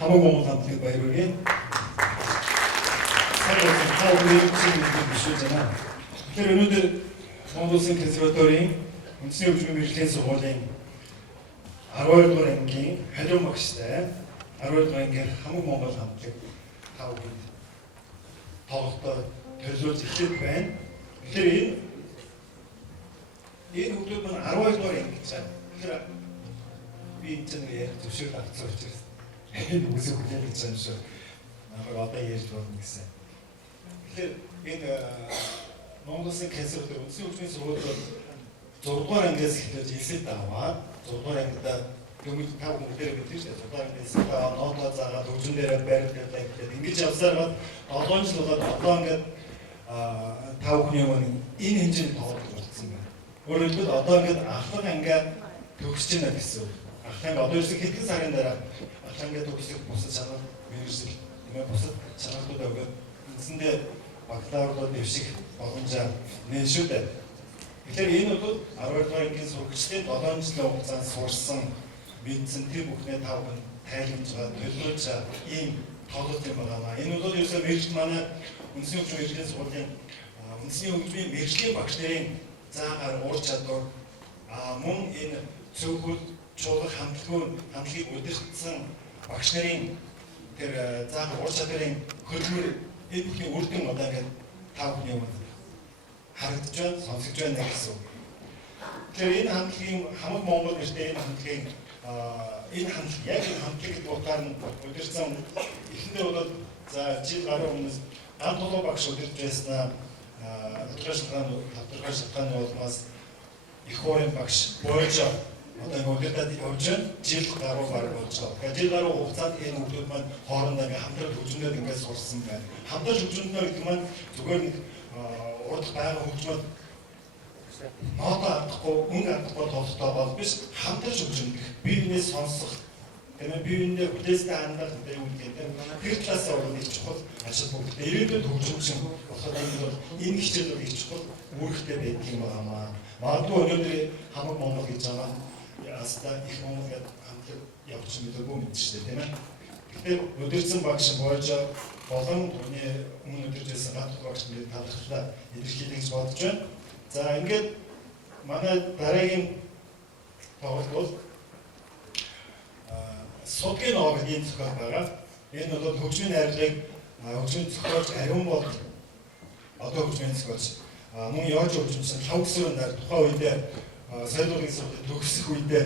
한국공무상태 바이블이 살아있는 하우리 지금 미술잖아. 그런데 성도선 컨servatório Museu dos Militares Rolling 아로엘도 랭킹 회전막 시대 아로엘도 랭킹 한국공무상 함께 하고 더욱더 별소지 실패 그들이 이 국도는 아로엘도 랭킹 있잖아. 그래 이 있잖아요. 도시를 다 들었죠. 무슨 그게 있잖아요. 아마 왔다 얘기 들었는데. 근데 농도선 컨servatório Museu dos Militares Zorluaren gezikleri isitava, Zorluaren da gömülü tavu muhtemelen bitirse, Zorluaren isitava, nota zaga, dokuzunlara berkete, İngilizce yazarlar, 6. yılda Allah'ın tavu kunyamanın in hincini tavu tutmasında. Өөрөөр хэлбэл одоо ингээд ахлах ангиа төгсөж байна гэсэн үг. Ахлах анги одоо ерөөсөө хэдэн сарын дараа ахлах ангиа төгсөх бусад чанар мэргэжил тийм ээ бусад чанаруудаа өгөөд үндсэндээ бакалаврууд дэвших боломжоо нэн шүү дээ. Тэгэхээр энэ бол 12 дугаар ангийн сурагчдын 7 жилийн хугацаанд сурсан мэдсэн тэр бүхнээ та бүхэн тайлбарж байгаа төлөвлөж ийм тоглолт юм байна. Энэ бол ерөөсөө мэргэжил манай үндэсний хөгжмийн мэргэжлийн сургуулийн үндэсний хөгжмийн мэргэжлийн багш нарын заагаар ур чадвар мөн энэ зөвхөн чуулгах хамтлагийг удирдсан багш нарын тэр заагаар ур чадварын хөдөлмөр энэ бүхний үр дүн одоо ингээд та бүхний өмнө харагдаж байна, сонсогдож байна гэсэн. Тэгэхээр энэ хамтлагийн хамаг Монгол гэртээ энэ хамтлагийн яг энэ хамтлаг гэдэг утгаар нь удирдсан эхэндээ бол за жил гаруй өмнөөс ганц толгой багш удирдж байснаа тодорхой шалтгааны улмаас их хуурын багш болж одоо удирдаад явж байна. Жил гаруй болж байгаа. Жил гаруй хугацаанд энэ хүмүүс маань хоорондоо ингээм хамтран хөгжмөд ингээд сурсан байна. Хамтран хөгжмөд гэдэг маань зүгээр нэг урд байгаа хөгжмөд нот авахгүй, мөнгө авахгүй тоглолтоо бол биш хамтран хөгжмөд бие биенээ сонсох тэгээд бие биенээ бүтээстэй хандах гэдэг юм гэдэг. Тэр талаас нь нэг чухал ажил бүгд. Ирээдүйд хөгжмөж болохоор энэ хичээлүүд их чухал үүрэгтэй байдаг юм байна. Магадгүй өнөөдөр хамаг Монгол гэж байгаа яста их Монгол гэдэг хамтлаг явж мэдээгүй мэдчихсэн тийм ээ. Тэгэхээр өдөрцөн багш болж болон түрүүний өмнө өдөржсэн ганц багш нарын талархлаа илэрхийлж бодож байна. За ингээд манай дараагийн тоглолт бол судгийн ноо гэдэг зохиол байгаа. Энэ бол хөгжмийн найрлагыг хөгжмийн зохиолч ариун бол одоо хөгжмийн зохиолч мөн яаж хөгжмөсөн тавгсрын дараа тухайн үедээ соёлын сургууль төгсөх үедээ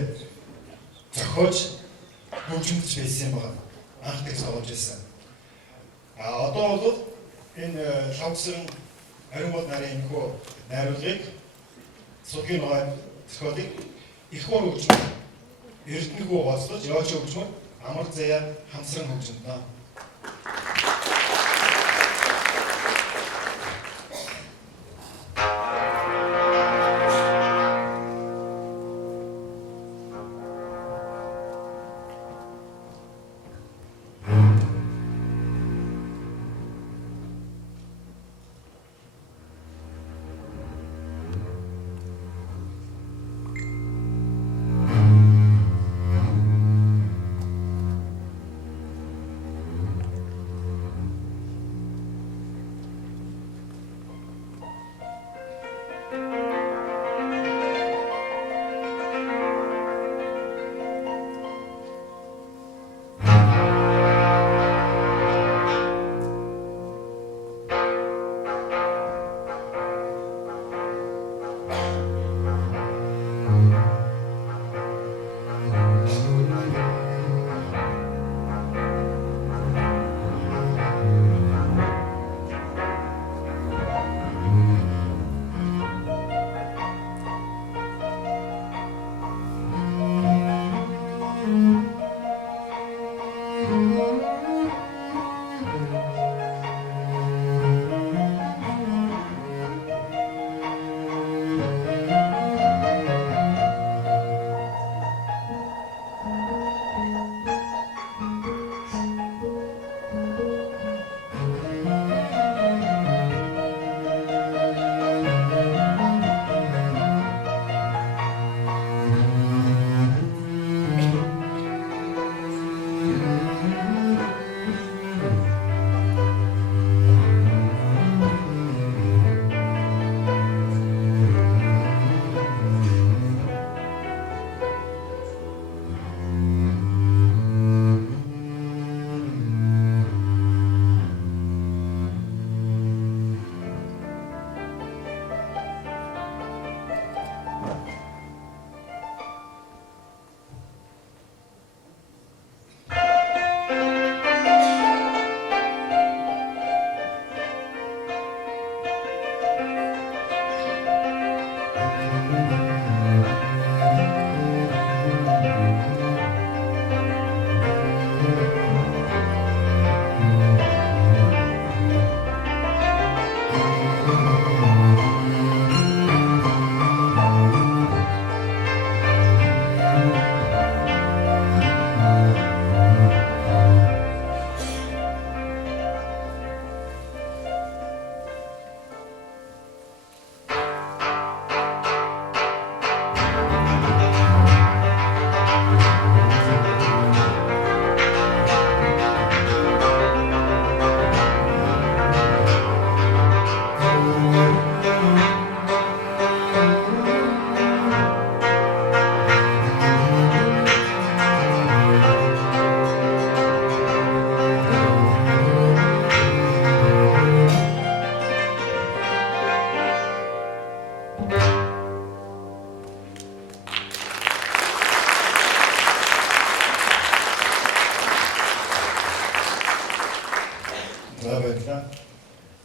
зохиолч хөгжмөж байсан юм байна. Анхдыг соолж байсан. Одоо бол энэ тавгсрын ариун бол нарын хөө найруулгыг судгийн ноо зохиолыг их хор хөгжмөд эрдэнэгүй бослож яаж хөгжмөд амар заяа хамсран хөгжмөднө.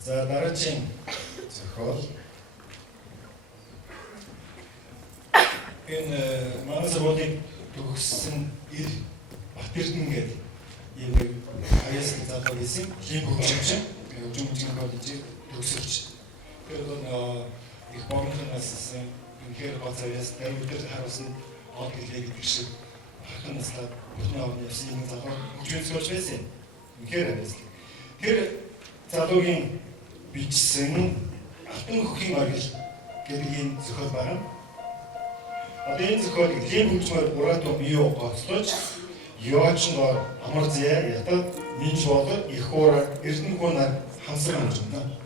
За дараагийн зохиол энэ манай сургуулийн төгссөн ир Батэрдэн гэдэг ийм нэг аясны залуу байсан. Ийм хөгжимчин коллежид төгсөлч. Тэр их богинохоос үнэхээр гоц аяс дээр харуулсан од гэлээ гэдэг шиг хархан наслаад бүхний овны явсан нэг залуу хөгжимчилж байсан. Үнэхээр аяс. Тэр залуугийн бичсэн Алтан хөхийн оргил гэдэг ийм зохиол байна. Одоо энэ зохиолыг лем хөгжмөр Бурату Мио гоцлооч Йоочноор амар зэ ятад минж болоо их хуура эрдэнэхүүнээр хамсар хэмжинэ.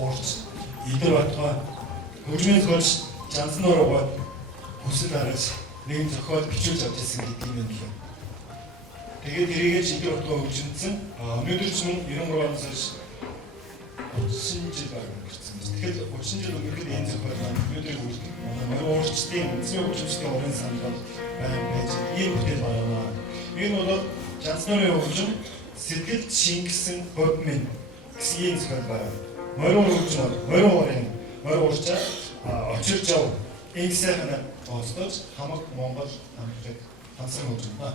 хуурч идэр батгаа хөгжмийн зохиолч Жансан орогоо хүсэл хараж нэгэн зохиол бичүүлж авч ирсэн гэдэг юм байна. Тэгээд эргээд идэр батгаа хөгжимдсэн өнөөдөр ч 93 оноос хойш 30 жил гарсан. Тэгэхээр 30 жил өмнө энэ зохиол өнөөдрийг үлдэх манай уурчдын үндэсний хөгжимчдийн уран санал байж ийм бүтээл байна. Энэ бол Жанснарын хөгжим сэтгэл шингэсэн бод минь гэсэн ийм зохиол байна. Морин хөгжим, морин уурын морин уурчаа очирч яв энэ сайхан онцлож хамаг Монгол хамтраг хансан хөгжим ба.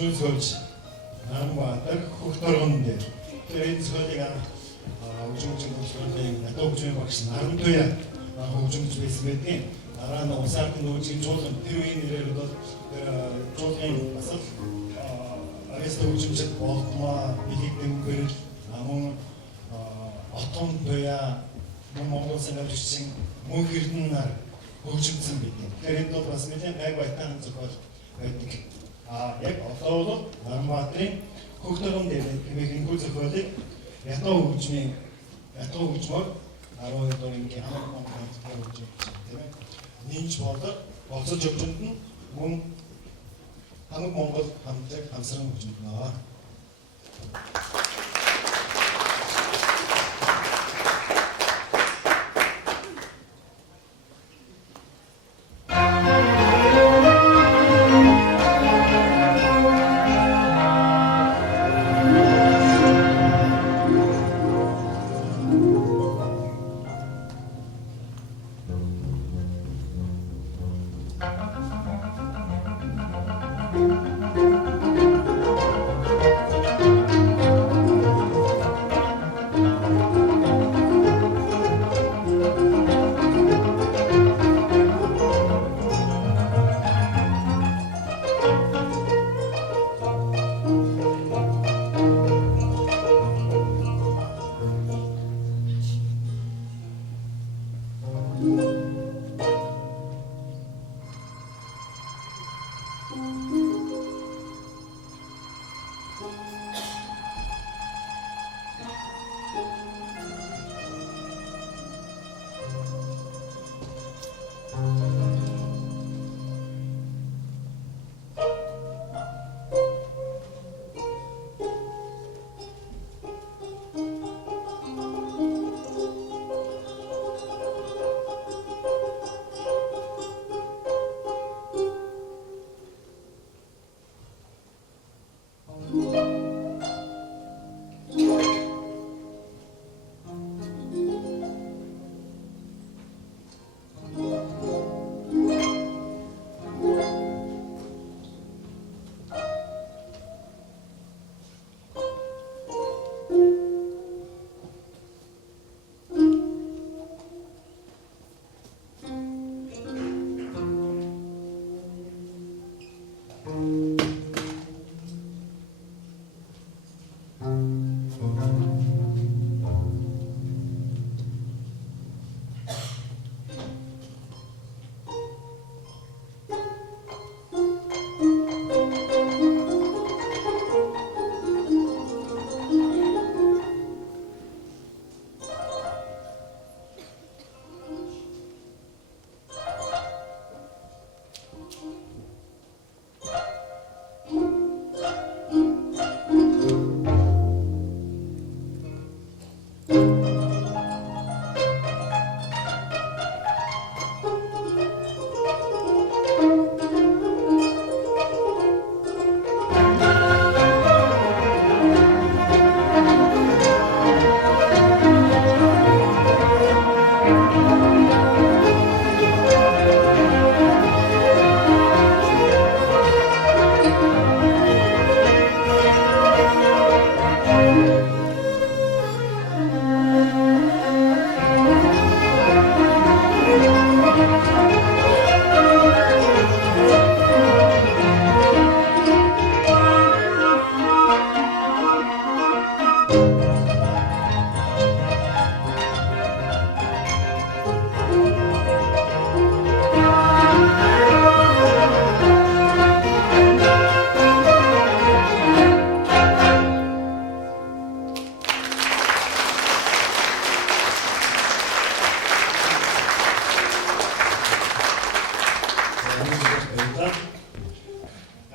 хөгжмийн зөвлөж Намбатар хөгтөрөнд тэрийн зөвлөгийг хөгжмийн хөгжмийн ядуу хөгжмийн багш Нарамтуя хөгжмөж байсан байдгийн дараа нь усаатын хөгжмийн жуулан тэр үеийн нэрээр бол жуулын бас л арест хөгжмөд болтмоо билэгдэмгэр мөн отон туя мөн Монгол санаачийн мөн хэрдэн нар хөгжмөсөн бидний. Тэгэхээр энэ бол бас нэлээд байг байтан зохиол байдаг. Яг одоо бол Намбатрын хөгтөрөн дээр хэмээх энэ зохиолыг ядуу хөгжмөөр 12 дуурайны хамаг Монгол хөгжмөж тийм ээ. Нинж болцож өгчөнд нь мөн хамаг Монгол хамтраг хамсран хөгжмөж наваа.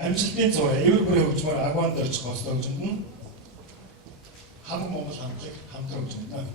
Амжилтын зураг эвэр бүрээ хөгжмөр агванд орж гослоо хөгжмөд нь хамаг Монгол хамтран хөгжмөд.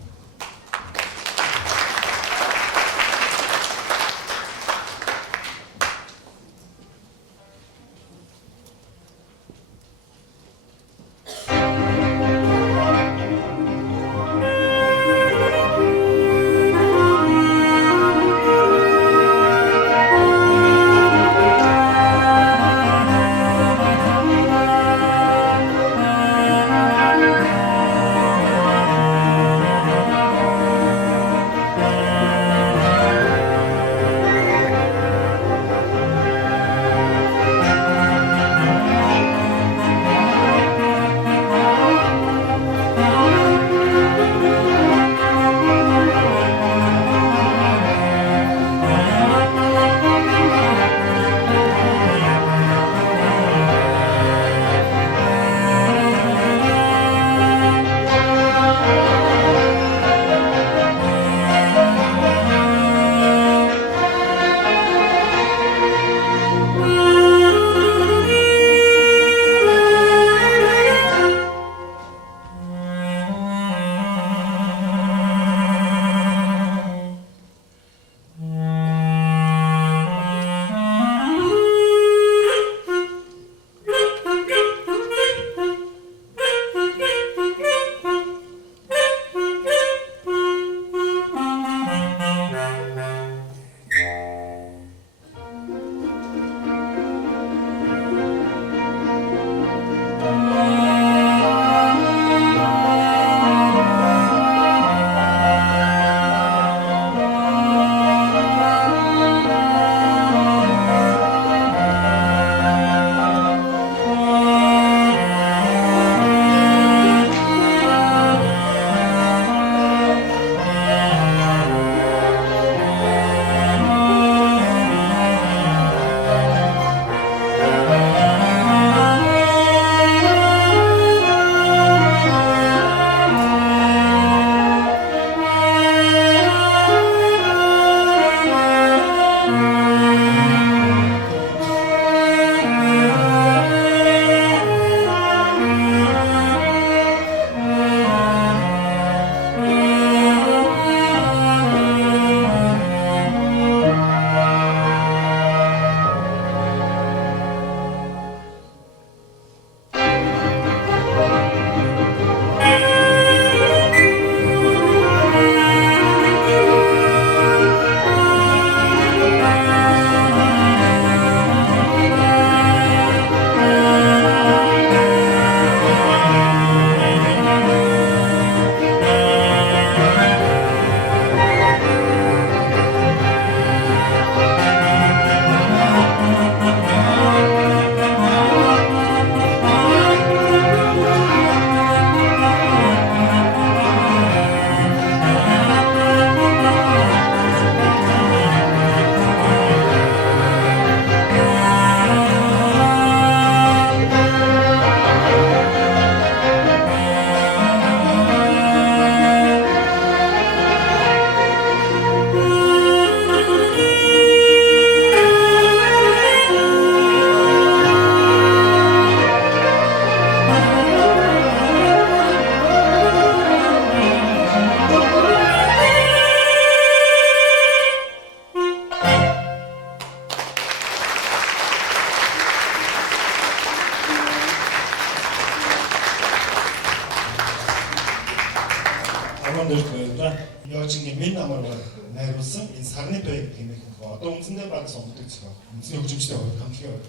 Жингийн Мэн намаргаар найруулсан энэ Сарны бай гэх юм одоо үндсэндээ баг сонгодог зохиол. Үндсний хөгжимчтэй хамтлагийн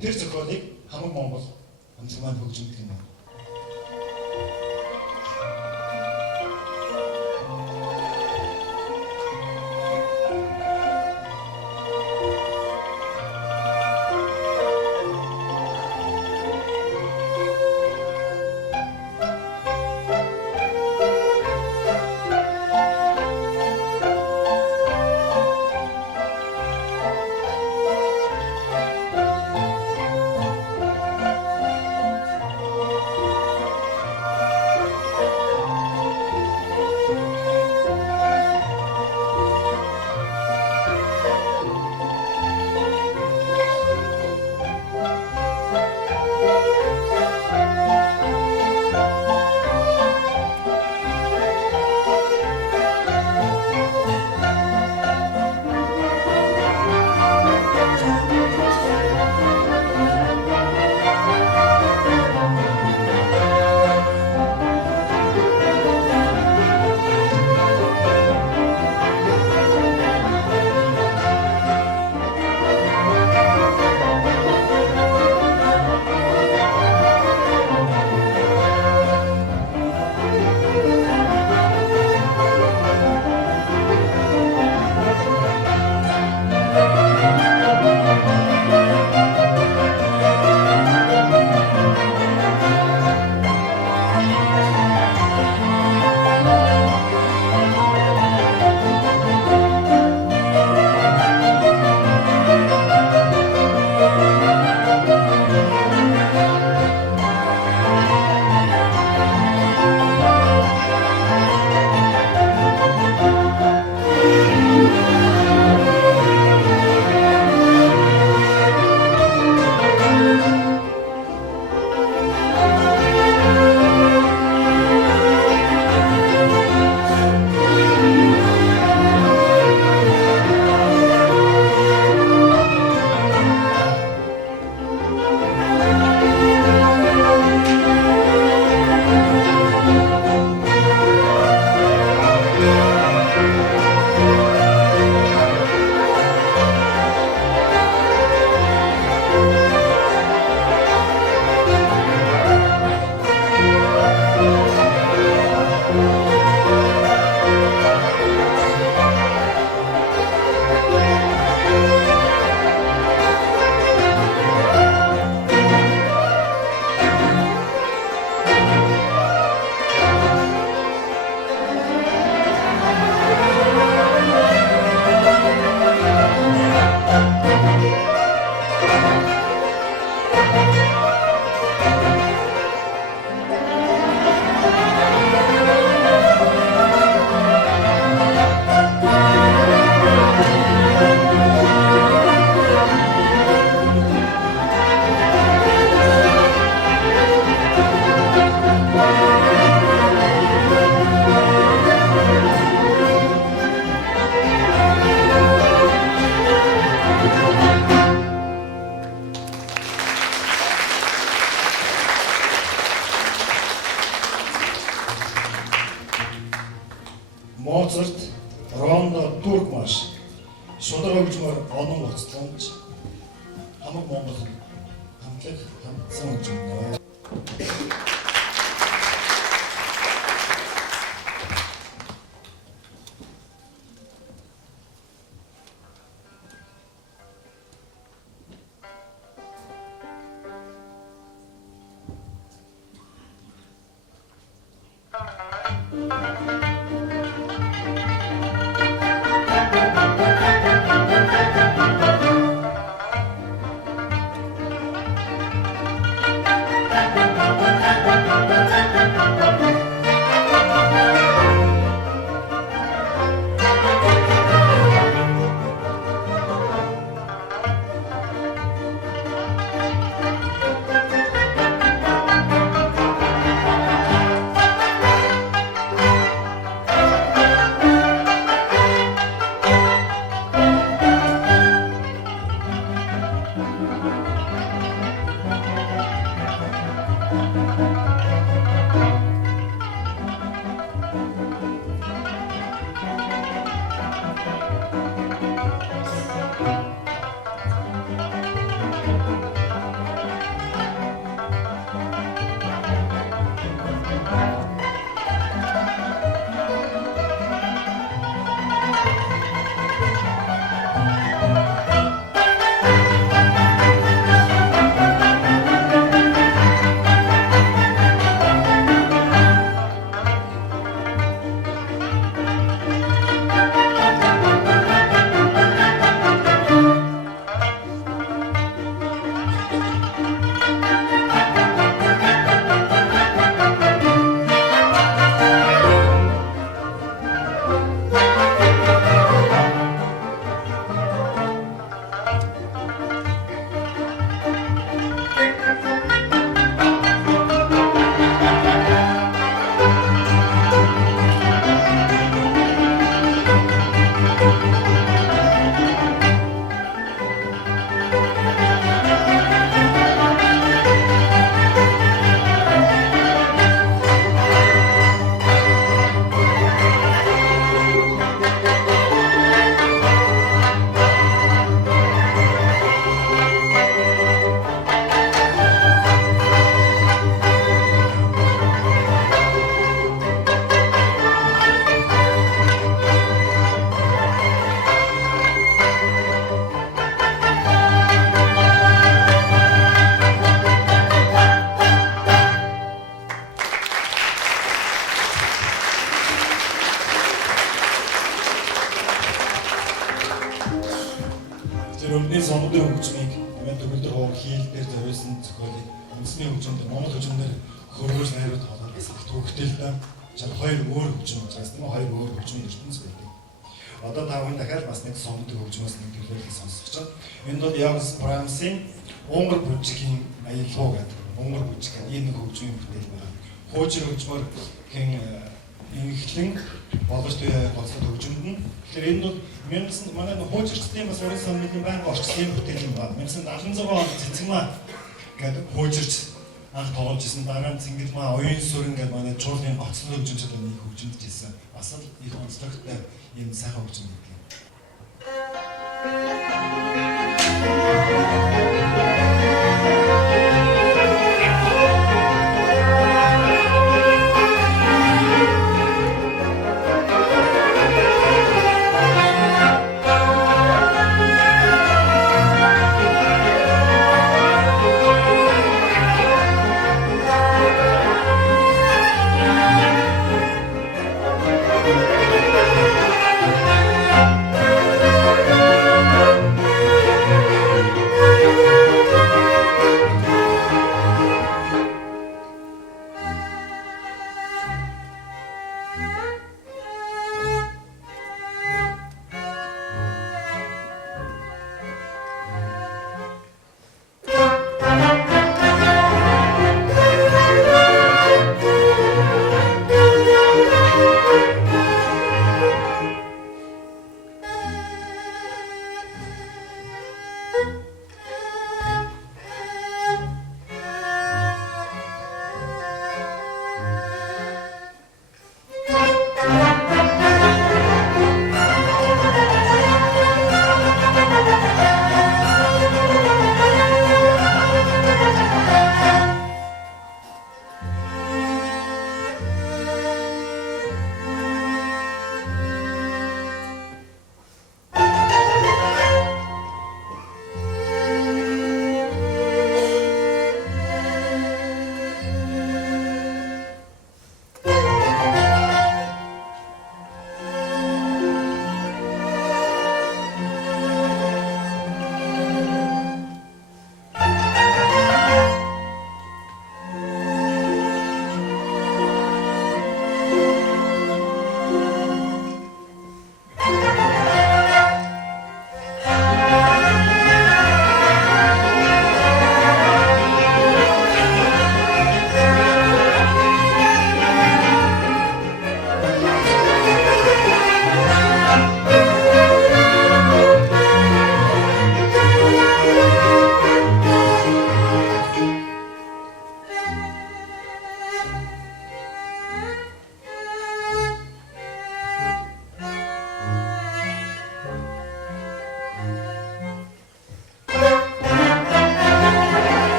тэр зохиолыг хамаг Монгол хамтлаг маань хөгжимдөг юм. Моцарт, Рондо, Туркмаш, шударгамжмаар онон уцтламж хамаг Монгол хамтлаг хамтсан юм. Тэр өрний сонгодог хөгжмийг тэгээд төгөлдөр хоо хийл дээр зориулсан зохиолыг үндэсний хөгжмөд Монгол хөгжмөнөр хөрвүүлж найруулж тоглоод бас их төвөгтэй л да. Жишээ нь хоёр өөр хөгжим учраас тийм хоёр өөр хөгжмийн ертөнц байдаг. Одоо тавын дахиад бас нэг сонгодог хөгжмөөс нэг төлөвлөлийг сонсгож байна. Энд бол Йоганс Брамсын Унгар бүжгийн аялал гэдэг Унгар бүжиг энэ нэг хөгжмийн бүтээл байна. Хуучин хөгжмөр хэн инхлэн болгож туяа голцоод хөгжмөнд нь. Тэгэхээр энэ бол манай хуучирчдын бас уран саналын байнга орчсон бүтээл юм байна. 1976 онд Цэцэгмаа гэдэг хуучирч анх тоглож исэн дараа нь Цэнгэлмаа оюун сүрэн гэдэг манай чуулгын гоцлог хөгжимчд нэг хөгжимдж исэн. Бас л их онцлогтой ийм сайхан хөгжим гэдэг юм.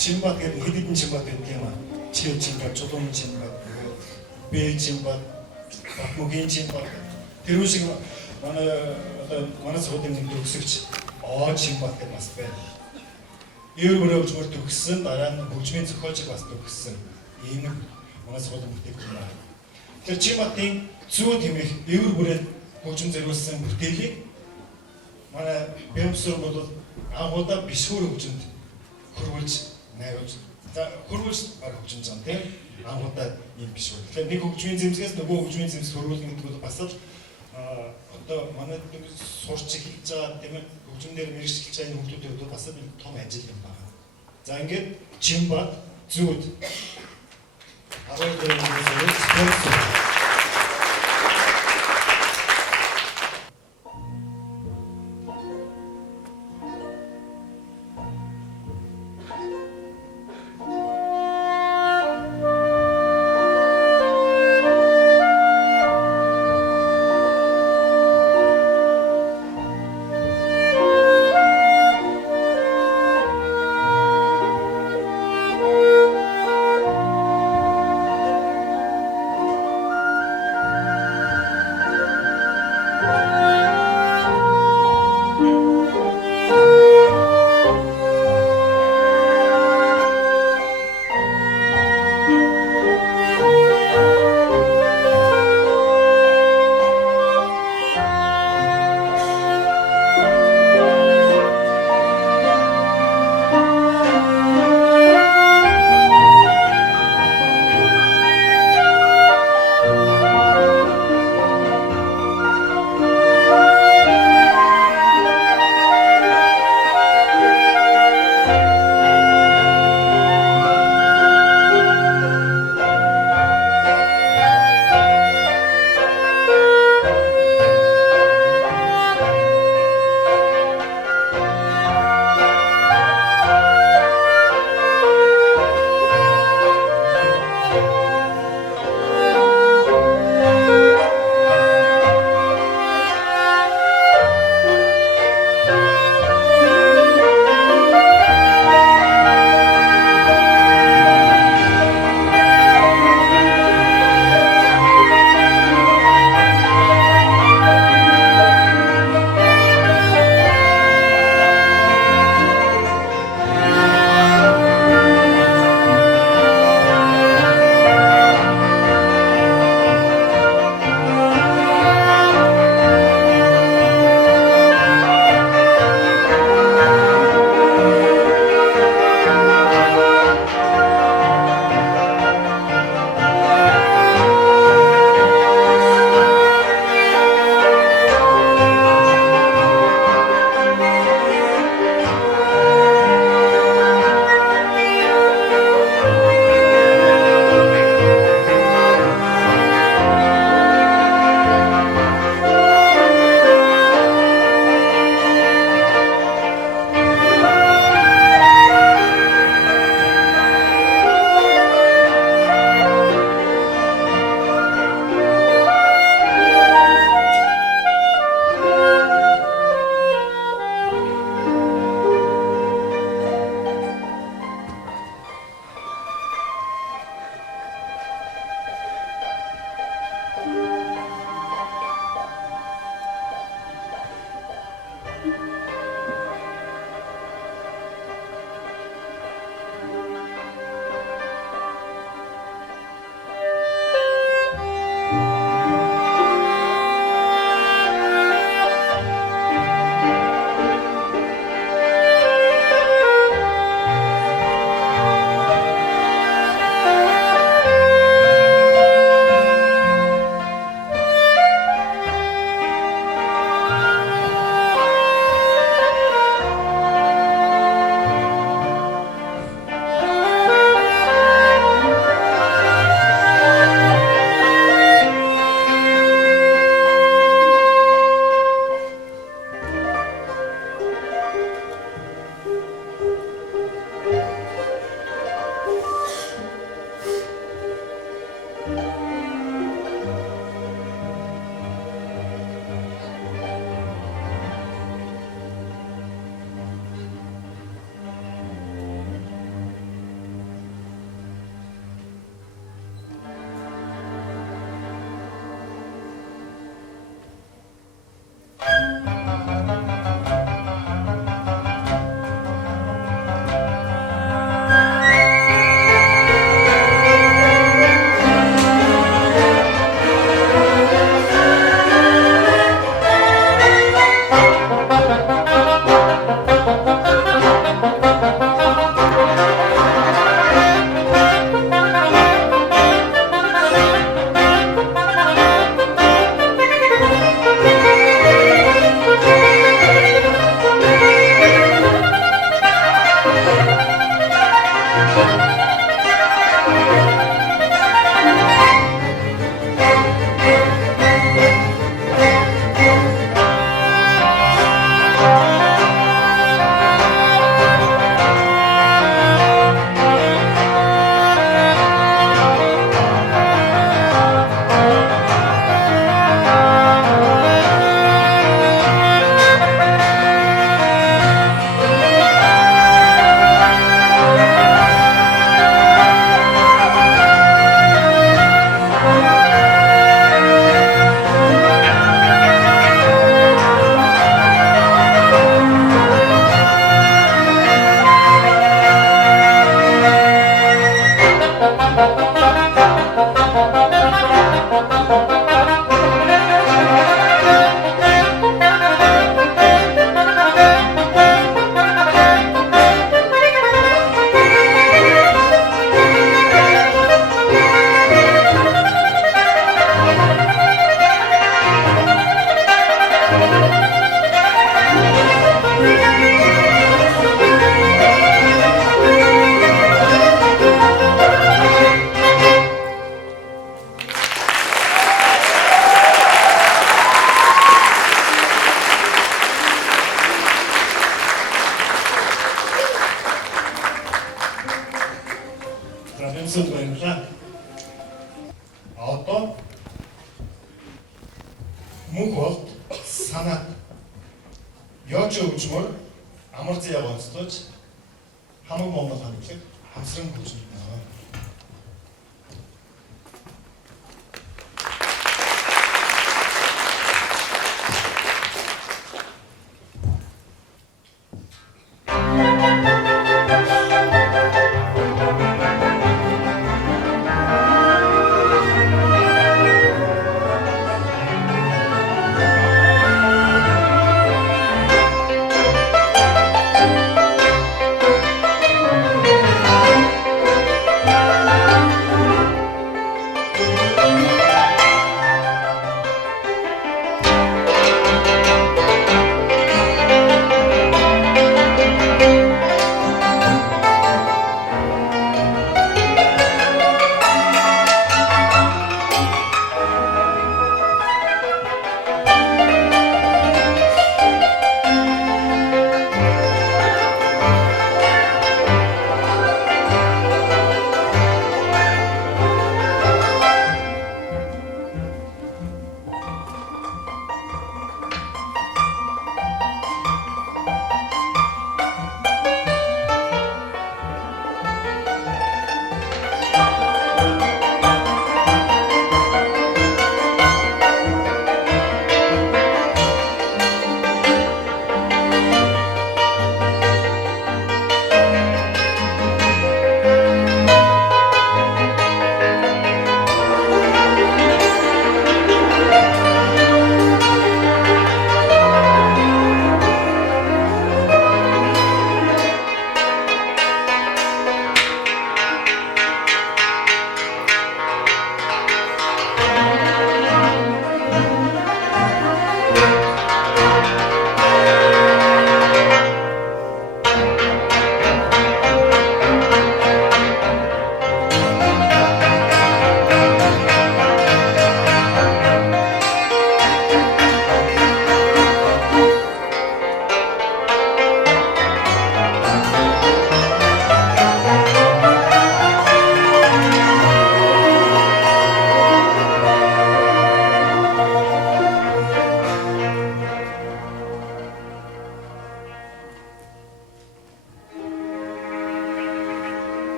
Чимбат гэдэг хэдэн чимбат гэдэг юм аа. Чив чимбат, чулуун чимбат, бээ чимбат, мөгийн чимбат. Тэр үсэг манай суудын нэг төгсөгч оо чимбат гэдэг бас байна. Ер бүрөөгчмөр төгссөн дараа нь хөгжмийн зохиолч бас төгссөн. Ийм манай суудын бүтээгдэхүүн байна. Тэр чимбатын зүү тэмэх эвэр бүрээр хөгжим зориулсан бүтээлийг манай бэмсүр бол анхудаа бишгүүр хөгжимд хөрвүүлж найруулж за хөрвүүлж баг хөгжим зам тийм анхудаа ийм биш үү. Тэгэхээр нэг хөгжмийн зэмсгээс нөгөө хөгжмийн зэмсг хөрвүүлнэ гэдэг бол бас л одоо манай сурч эхэлж байгаа тийм хөгжмөндөр мэрэгчлж байгаа энэ хүмүүсийн хувьд бас л том ажил юм байна. За ингээд чимбат зүүд 12 дэх Ramensud баярлалаа. Одоо мөнх болт санаад ёож өвчмөр амар зяа гоцтож хамаг Монгол хандлаг хамсран хүчнэ.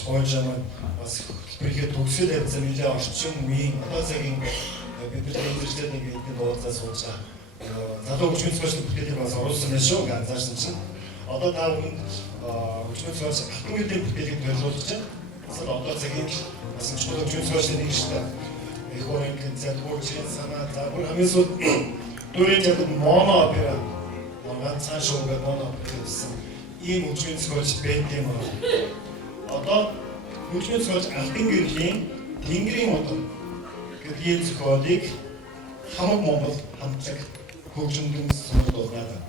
багш болж байгаа бас хөтөлбөрийнхээ төгсөл явсан нэлээ орчин үеийн одоо цагийн бид нар universitet нэг дуудаа сууж байгаа. Залуу хүчмэн цогцлог бүтээлийг бас оруулсан байх шүү ганцаарсан чинь. Одоо та бүхэн хүчмэн цогц алтан гэлээ бүтээлийг төлөвлөж чинь. Эсвэл одоо цагийн бас чухал хүчмэн цогцлог нэг шүү дээ. Их орон концерт санаа за бүр хамгийн сүүлд дөрөв жил моно опера ганцхан шоуг моно операсэн ийм хүчмэн цогц бэнд юм аа. Одоо хүчмэн цогц алтан гэрлийн тэнгэрийн удам гэдэг ийм зохиолыг хамаг Монгол хамтлаг хөгжмөдөн сонирхолтой.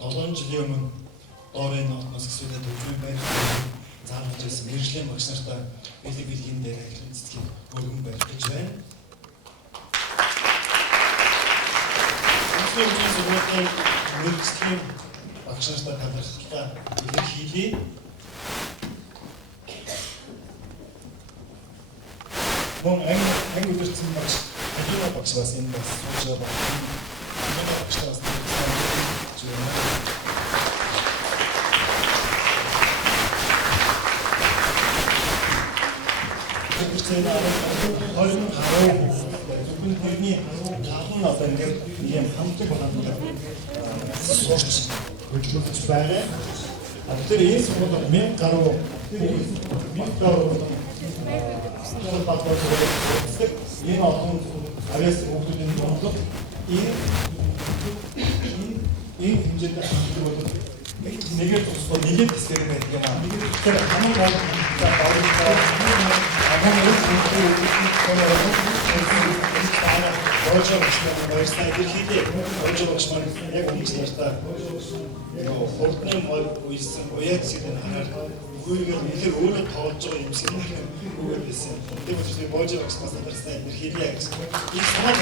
7 жилийн өмнө доорын нотноос эсвэл төвчмийн байрлалыг заамж байсан мэргэжлийн багш нартай бэлэг бэлгийн дээр ахлын цэцгийг өргөн барьж байна. Өнөөдрийн сургуулийн мэргэжлийн багш нартай талархалтаа илэрхийлье. Мөн анги удирдсан багш Ажина багш бас энэ бас сууж байгаа. Ажина багш бас зөвхөн тэрний таван одоо ингээд ийм хамтлаг болоод сурч хөдөлгөж байгаа. Тэр энэ сургууль 1000 гаруй энэ олон авьяас хүмүүсийн дунд энэ хэмжээтэй хамтлаг бол нэгээр тусгай нэгээд хэсгээр байдаг юм аа. Тэгэхээр хамгийн гол хурдны мод үйсэн уяг сэдэн хараад үегээд нэлээд өөрөө тоолж байгаа юм шиг үгээр байсан. Тэр учраас болж байгаа гэсэн сандарсан илэрхийлье гэсэн. Энэ санаа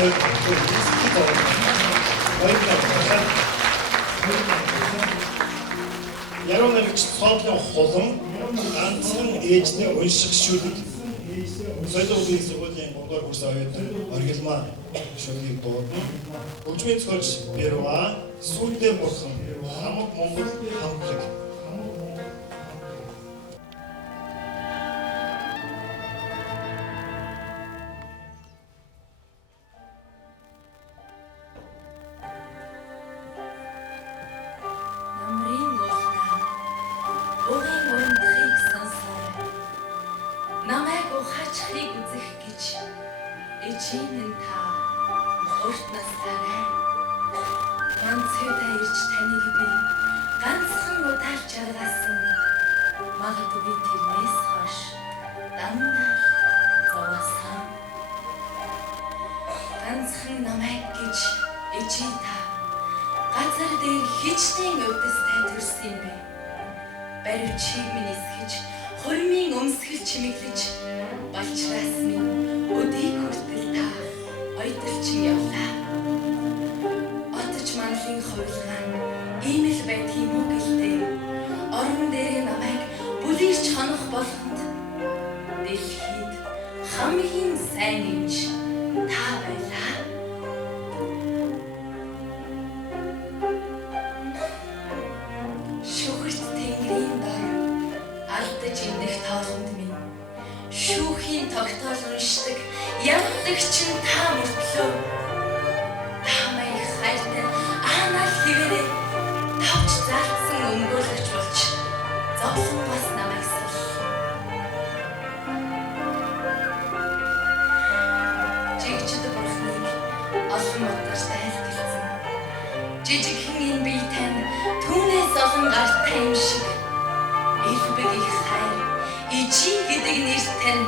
яруу найрагч цоодлын хулан ганцхан ээжний унших шүлэг соёлын сургуулийн 3-р курс оюутан оргилмаа шүлгийг дуудана. Хөгжмийн зохиолч Берва сүйдээ бурхан хамаг Монгол хамтлаг. Ичийн та урт насаарай. Ганцхан ирж таныг би ганцхан удаалж жаргасан. Магадгүй тэрнээс хойш дандаа зовосон. Ганцхан намайг гэж ичийн та газар дээр хичнээн өвдөстэй төрсөн бэ. Баривчийг минь эсгэж, хурмын өмсгөл чимэглэж, балчраас минь өдийг хүртэл та ойдолчин явлаа. Отч манлын хувилгаан ийм л байдгийн үг гэлтэй. Орон дээр намайг бүлэрч хонох болгонд дэлхийд хамгийн сайн эмч та байлаа. Шүхэрт тэнгэрийн дор алдаж идэх тоолонд минь шүүхийн тогтоол уншдаг явдагч нь та мөртлөө тамай хайртай аанал хэвээрээ тавч заалтсан өмгөөлөгч болж зовлон бас намайг сул. Жигчд бурхныг олон удаар тайлбарлсан. Жижигхэн энэ бие тань түүнээс олон гартай юм шиг элбэг их хайр ичи гэдэг нэртэй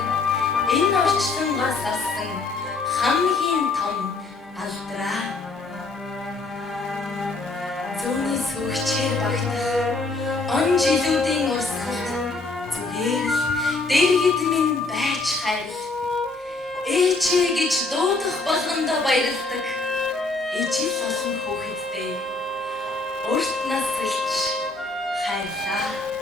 энэ орчлонгоос авсан хамгийн том алдраа. Зүүнний сүгчээр багтах он жилүүдийн урсгалд зүгээр л дэргэд минь байж хайр. Ээжээ гэж дуудах болгондоо баярладаг ижил олон хүүхэдтэй урт насэлж хайрлаа.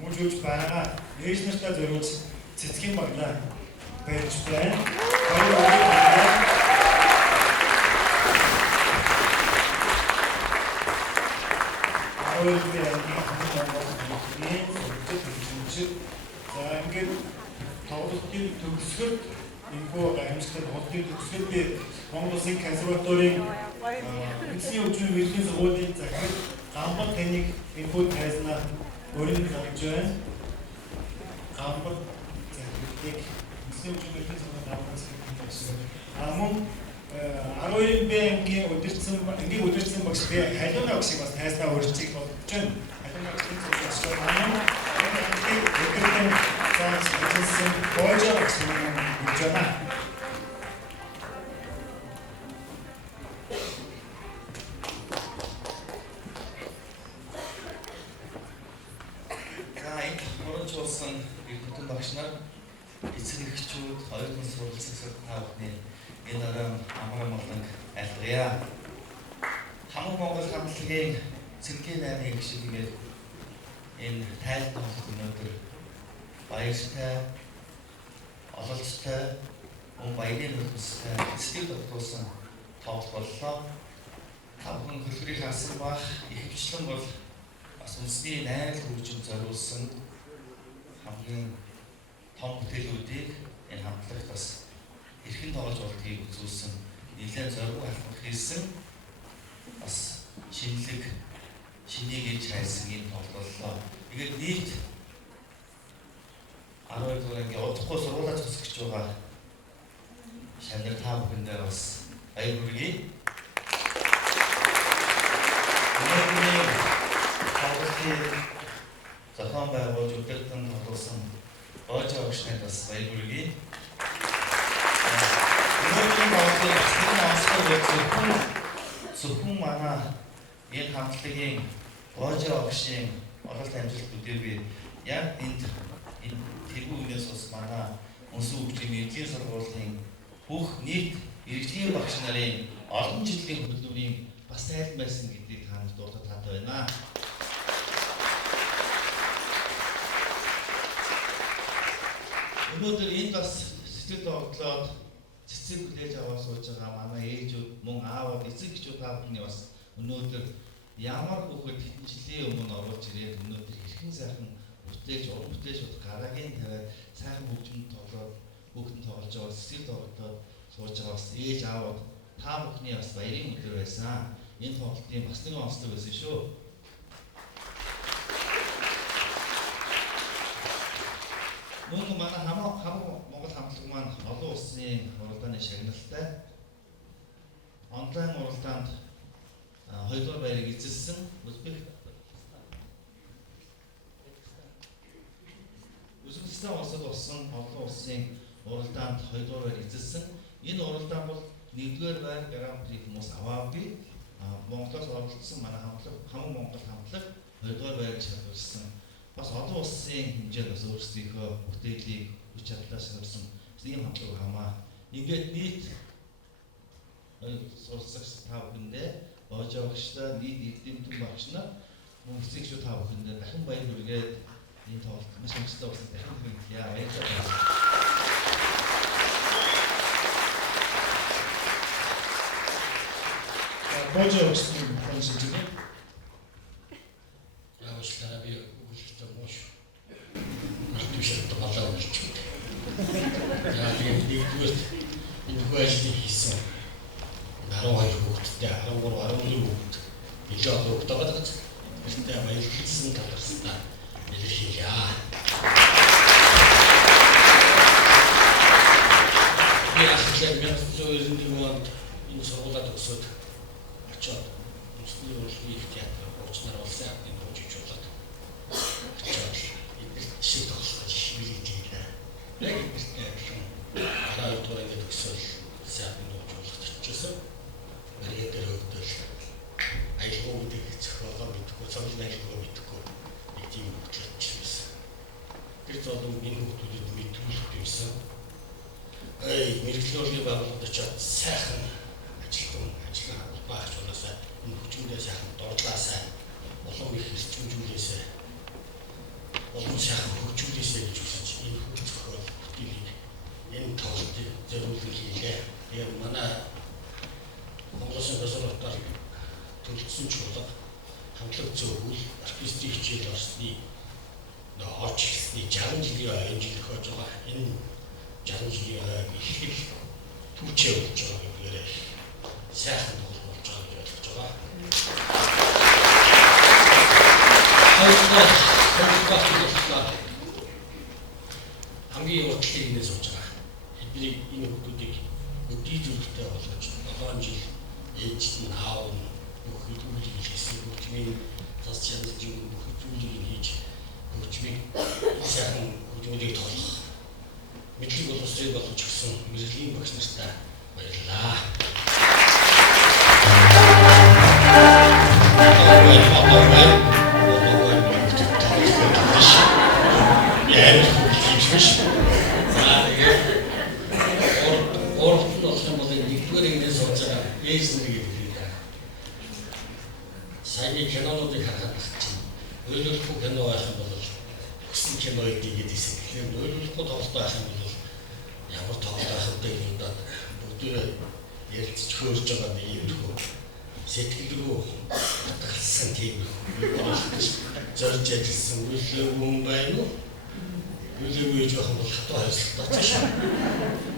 хүмүүжүүлж байгаа ээж нартай зориулж цэцгийн багнаа барьж байна. Баяр хүргэе. За ингээд тоглолтын төгсгөлд энэхүү гайхамшигтай тоглолтын төгсгөлд би Монгол Улсын консерваторийн эцсийн хөгжмийн мэргэжлийн сургуулийн захирал Гамбат таныг энэхүү тайзнаа өрн болж байна. Гамбат захирлыг эцсийн хөгжмийн мэргэжлийн сургуулийн Гамбат захирлыг мөн 12 банкийн ангийн удирдсан багш би халиуна багшийг бас тайзнаа өрчгийг болж байна. Халиуна багшийн зөвлөсөн удирдсан цаас эцэсэн боожоо багш юм болж байна. Орон иргэнтэн багш нар эцэг эхчүүд оюутан суралцагчид та бүхний энэ оройн амар амгалан айлгая. Хамаг Монгол хамтлагийн цэргийн 8-ын гишүүдээр энэ тайлбар өнөөдөр баяртай, ололцтой, мөн баярын нөхөстэй эцгийг тогтоосон тоглолт боллоо. Та бүхэн хөлбөрийг харсан бах ихэвчлэн бол бас үндэсний найр хөгжим зориулсан хамгийн том бүтээлүүдийг энэ хамтлагт бас эрхэн тоглож болдгийг үзүүлсэн нэлээд зориг алхам хийсэн бас шинэлэг шинийг ээж хайсан энэ тоглолоо. Тэгээд нийт 12 дугаар ангийн удахгүй сургуулаа төгсгөж байгаа шанар та бүхэндээ бас баяр хүргэе. Өнөөдрийн тоглолтын зохион байгуулж удирдан тоглосон боожоо багшнад бас баяр хүргэе. Өнөөдрийн тоглолтын асуултыг зөвхөн манай энэ хамтлагийн боожоо багшийн ололт амжилт бүдээгүй яг энэ тэргүүнээс бас манай Өнсөн хөгжмийн эдийн сургуулийн бүх нийт иргэдийн багш нарын олон жилийн хөдөлмөрийн бас тайлбар байсан гэдгийг танд дурдж таатай байна. Өнөөдөр энд бас сэтгэл догтлоод цэцэг хүлээж аваад сууж байгаа манай ээжүүд, мөн аавууд, эцэг эхчүүд та бүхний бас өнөөдөр ямар хүүхэд хэдэн жилийн өмнө оруулж ирээд өнөөдөр хэрхэн сайхан бүтээж, уран бүтээлчүүд гараагийн тавиад сайхан хөгжмөнд тоглоод хүүхдэн тоглож байгаа сэтгэл догтлоод сууж байгаа бас ээж аавууд та бүхний бас баярын өдөр байсан. Энэ тоглолтын бас нэгэн онцлог байсан шүү. Мөн манай хамаг Монгол хамтлаг маань олон улсын уралдааны шагналтай онлайн уралдаанд 2 дугаар байрыг эзэлсэн Үзбекистан улсад болсон олон улсын уралдаанд 2 дугаар байр эзэлсэн. Энэ уралдаан бол 1-р байр Гран При хүмүүс аваагүй. Монголоос оролцсон манай хамтлаг хамаг Монгол хамтлаг 2 дугаар байрыг шалгуулсан. Бас олон улсын хэмжээнд бас өөрсдийнхөө бүтээлийг хүч чадлаа шалгасан ийм хамтлаг хамаа. Ингээд нийт суралцагч та бүхэндээ боожогчдаа лид эдэмтэн багш нар мөнгөцөгч та бүхэндээ дахин баяр хүргээд энэ тоглолт маш амжилттай болсон дахин хүргэлье. Баярлалаа. Боожогчдын консультинг Явуултараа би өгүүлэлтөө мууш. Мартушилт болоо болчих. Яа тэгээд нэгдүгээр энэ хөөжлийг хийсэн. 12 хүүхэдтэй 13 14 хүүхэд илүү хүүхэд байгаа гэж. Тэрнээ баярлалсан талархсанаа илэрхийлье. Би ахлаа 1991 онд энэ сургуулиуд төгсөөд очоод Мөсний урлагийн их театр хуучнаар улсын академид хөгжүүлээд очоод эдгээр шиг тоглох гэж шийдэлээ. Яг эдгээртэй адилхан 12 дугаар ангид төгсөөл улсын академид хөгжүүлэх очижсэн. Мэргэд дээр хөгдөөл аялал үүдийг зохиолоо мэдхгүй, цогц аялалгаа мэдхгүй нэг тийм хөтлөлтчсэн. Тэр зодон энэ хүмүүсд мэдрүүлэх юмсан. Мэргэжлийн байгууллагад очоод сайхан ажиллаа багш унаасаа энэ хүчмээ сайхан дурдлаасаа олон их хэрчмжүүлээсээ олон сайхан хөгжүүлээсээ гэж үсэж энэ хөгжөхөөр бүтээлийг энэ тоглолтыг зөвлөж хийлээ. Тэгээд манай Монголын босротоор төлөвлөсөн чуулга хамтлаг зөвхөн оркестрийн хичээл орсны орж ирсний 60 жилийн ойн жил тохиож байгаа. Энэ 60 жилийн ойн их түүчээ болж байгаа юм ярэ. Сайхан тоглох болж байгаа гэж ойлгож байгаа. Хамгийн урдлыг нэ сууж байгаа. Эднийг энэ хүмүүсийг өдий зүйлтэй болгож 7 жил ээж нь аав нь бүх зүйлийг хийсэн. Хөгжмийн тас чанар зүйл бүх зүйлийг хийж хөгжмийн сайхан хөгжмөлийг тоглох мэдлэг боловсрыг болгож өгсөн мэргэжлийн багш нартай баярлалаа. Сайн кинонуудыг харахад ойлголохгүй кино байх юм бол хүссэн кино идэгээд ирсэн. Тэгэхээр ойлголохгүй тоглолт байх юм бол ямар тоглолт байх вэ гэдэг бүгдээ ярилцж хөөрж байгаа нэг юм төгөө сэтгэл рүү хатгалсан тийм зорж ажилласан үйлчлэг хүн байна уу? Үйлчлэг жоох юм бол хатуу хайрцагтай шүү.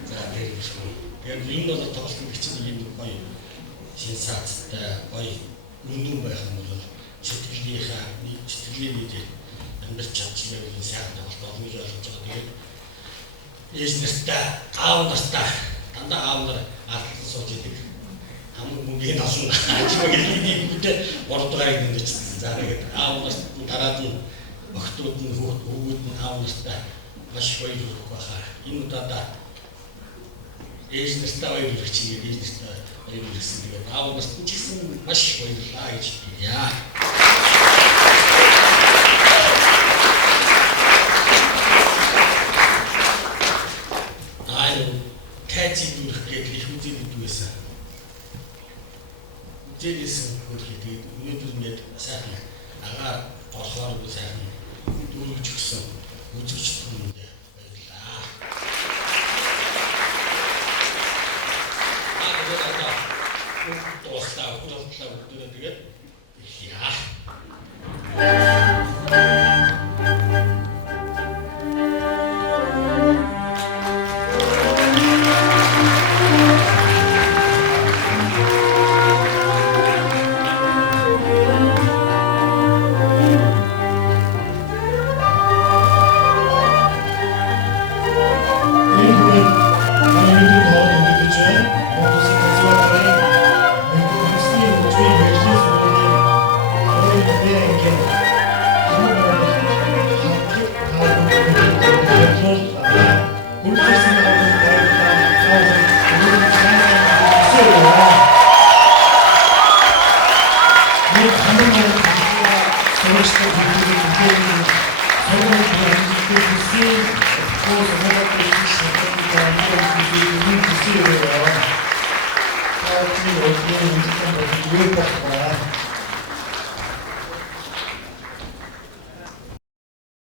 За тийм шүү. Яг энэ бол тоглолт бичсэн юм гоё сенсацтай гоё үнэн байх юм бол сэтгэлийнхаа сэтгэлийн нийт амьдарч чадсан юм сайхан тоглолт болно гэж ойлгож байгаа. Тэгээд ээж нартай аав нартай дандаа аав нар ардлан сууж идэг. Хамгийн мөнгөний олон ажмаг хэлний бүдэ 3 дугаарыг нэмчихсэн. За тэгээд аав нарт дараад нь охтууд нь хүүхэд нь аав нартай маш баяр хүрэх байхаа. Энэ удаа ээж нартай баяр хүрэх чинь ээж нартай баяр хүрсэн. Тэгээд аав нарт ч гэсэн маш баярлалаа гэж хэлье. Тайцыг дүрх гэдэг их үзэл өгдөөсөн. Үзэлсэн хөлхийдээ өнөөдөр нэг сайхан агаар орохоор би сайхан дөрөвч гисэн үзэгч хүмүүстээ баярлалаа. Тоостаа хуралдлаа өгдөө тэгээд яа. нэг болох